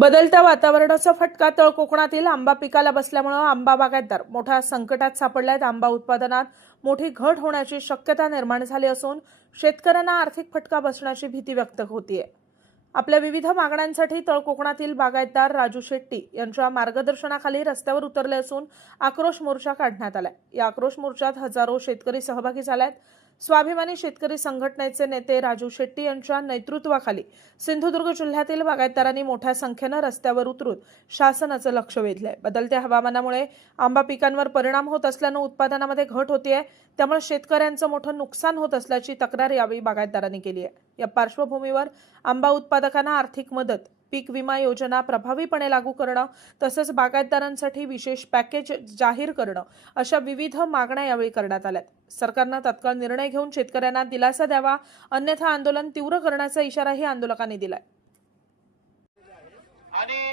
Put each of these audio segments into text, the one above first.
बदलत्या वातावरणाचा फटका तळ कोकणातील आंबा पिकाला बसल्यामुळे आंबा बागायतदार मोठ्या संकटात सापडल्यात। आंबा उत्पादनात मोठी घट होण्याची शक्यता निर्माण झाली असून शेतकऱ्यांना आर्थिक फटका बसण्याची भीती व्यक्त होतीये। आपल्या विविध मागण्यांसाठी तळ कोकणातील बागायतदार राजू शेट्टी यांच्या मार्गदर्शनाखाली रस्त्यावर उतरले असून आक्रोश मोर्चा काढण्यात आलाय। या आक्रोश मोर्चात हजारो शेतकरी सहभागी झालेत। स्वाभिमानी शेतकरी संघटनेचे नेते राजू शेट्टी यांच्या नेतृत्वाखाली सिंधुदुर्ग जिल्ह्यातील बागायतदारांनी मोठ्या संख्येने रस्त्यावर उतरून शासनाचं लक्ष वेधलंय। बदलत्या हवामानामुळे आंबा पिकांवर परिणाम होत असल्याने उत्पादनामध्ये घट होतीये, त्यामुळे शेतकऱ्यांचं मोठं नुकसान होत असल्याची तक्रार यावेळी बागायतदारांनी केली आहे। या पार्श्वभूमीवर आंबा उत्पादकांना आर्थिक मदत, पीक विमा योजना प्रभावीपणे लागू करणं तसंच बागायतदारांसाठी विशेष पॅकेज जाहीर करणं अशा विविध मागण्या यावेळी करण्यात आल्या। सरकारनं तत्काळ निर्णय घेऊन शेतकऱ्यांना दिलासा द्यावा, अन्यथा आंदोलन तीव्र करण्याचा इशाराही आंदोलकांनी दिलाय। आणि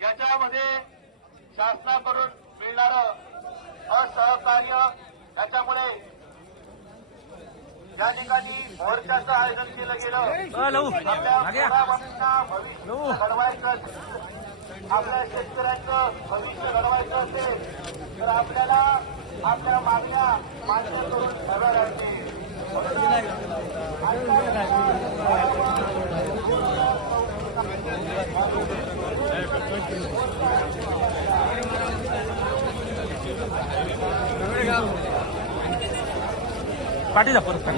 याच्यामध्ये शासनाकडून मिळणारं असहकार्य त्याच्यामुळे या ठिकाणी मोर्चाचं आयोजन केलं गेलं। आपल्या मुलाबाळांना भविष्य घडवायचं असेल, आपल्या शेतकऱ्यांचं भविष्य घडवायचं असेल तर आपल्याला आपल्या मागण्या मान्य करून घ्याव्या लागतील। पाटीला परत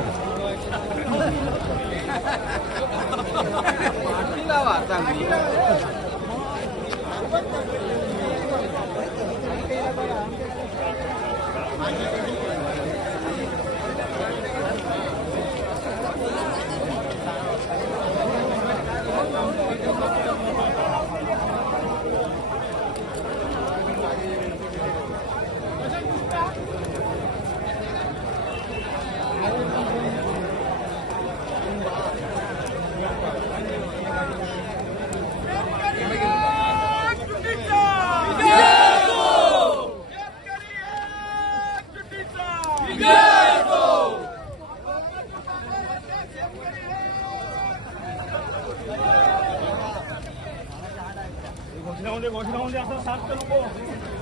घोषणा होऊन दे असं साफ नको।